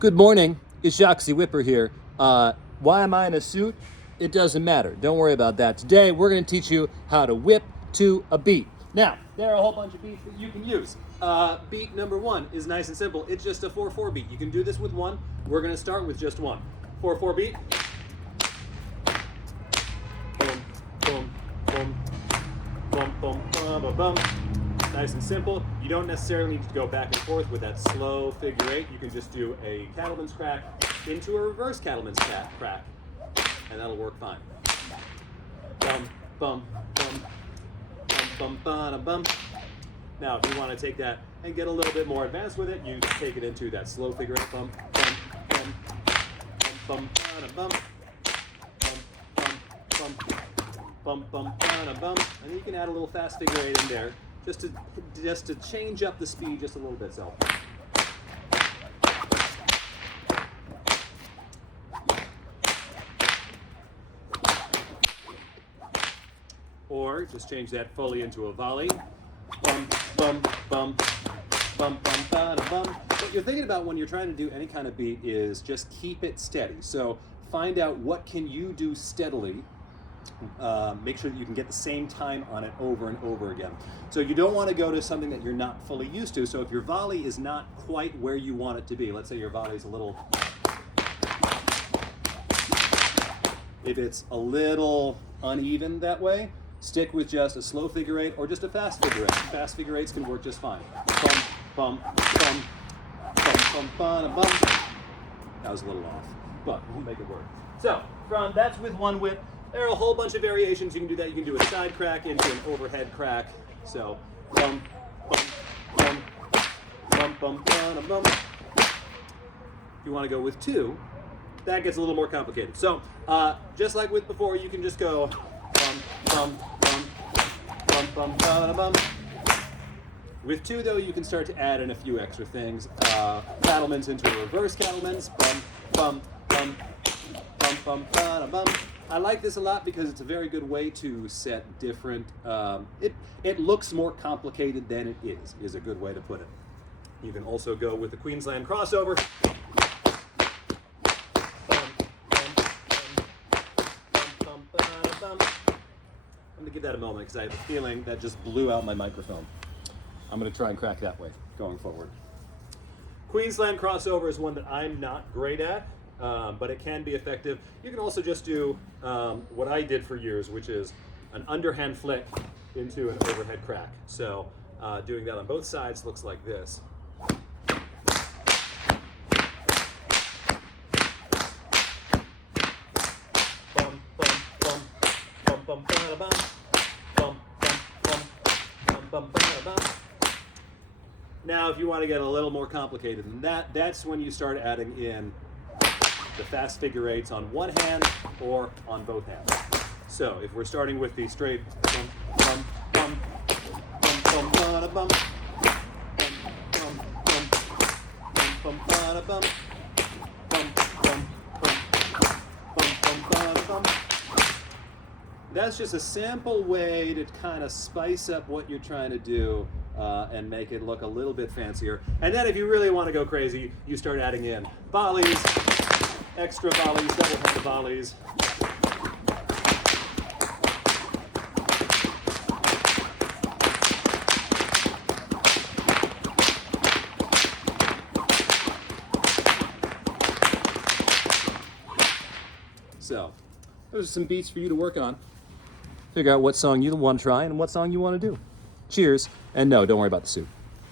Good morning, it's Jacques Ze Whipper here. Why am I in a suit? It doesn't matter. Don't worry about that. Today, we're going to teach you how to whip to a beat. Now, there are a whole bunch of beats that you can use. Beat number one is nice and simple. It's just a 4/4 beat. You can do this with one. We're going to start with just one. 4/4 beat. Boom, boom, boom, boom, boom, boom, boom, boom. Nice and simple. You don't necessarily need to go back and forth with that slow figure eight. You can just do a cattleman's crack into a reverse cattleman's crack, and that'll work fine. Bum, bum, bum, bum, bum, bum. Now, if you want to take that and get a little bit more advanced with it, you take it into that slow figure eight. Bum, bum, bum, bum, bum, bum, bum, bum, bum, bum, bum, and you can add a little fast figure eight in there. Just to change up the speed just a little bit. So or just change that fully into a volley. Bum, bum, bum, bum, bum, bum, bum. What you're thinking about when you're trying to do any kind of beat is just keep it steady. So find out what can you do steadily. Make sure that you can get the same time on it over and over again. So you don't want to go to something that you're not fully used to. So if your volley is not quite where you want it to be, let's say your volley is a little, if it's a little uneven that way, stick with just a slow figure eight or just a fast figure eight. Fast figure eights can work just fine. Bum, bum, bum, bum, bum, bum, bum. That was a little off, but we'll make it work. So that's with one whip. There are a whole bunch of variations. You can do that. You can do a side crack into an overhead crack. So, bum, bum, bum, bum, bum, bum, bum. If you want to go with two, that gets a little more complicated. So, just like with before, you can just go bum, bum, bum, bum, bum, bum, bum. With two, though, you can start to add in a few extra things. Cattlemans into a reverse cattlemans. Bum, bum, bum, bum, bum, bum, bum. I like this a lot because it's a very good way to set different, it looks more complicated than it is a good way to put it. You can also go with the Queensland crossover. I'm going to give that a moment because I have a feeling that just blew out my microphone. I'm going to try and crack that way going forward. Queensland crossover is one that I'm not great at. But it can be effective. You can also just do what I did for years, which is an underhand flick into an overhead crack. So doing that on both sides looks like this. Bum, bum, bum, bum, bum, bum, bum, bum, bum, bum, bum, bum, bum. Now, if you want to get a little more complicated than that, that's when you start adding in the fast figure eights on one hand or on both hands. So if we're starting with the straight bum, bum, bum, bum, bum, bum, bum, bum, bum, bum, bum, bum, bum, bum, bum, bum, that's just a simple way to kind of spice up what you're trying to do and make it look a little bit fancier. And then if you really want to go crazy, you start adding in volleys, extra volleys, double-handed volleys. So, those are some beats for you to work on. Figure out what song you want to try and what song you want to do. Cheers, and no, don't worry about the suit.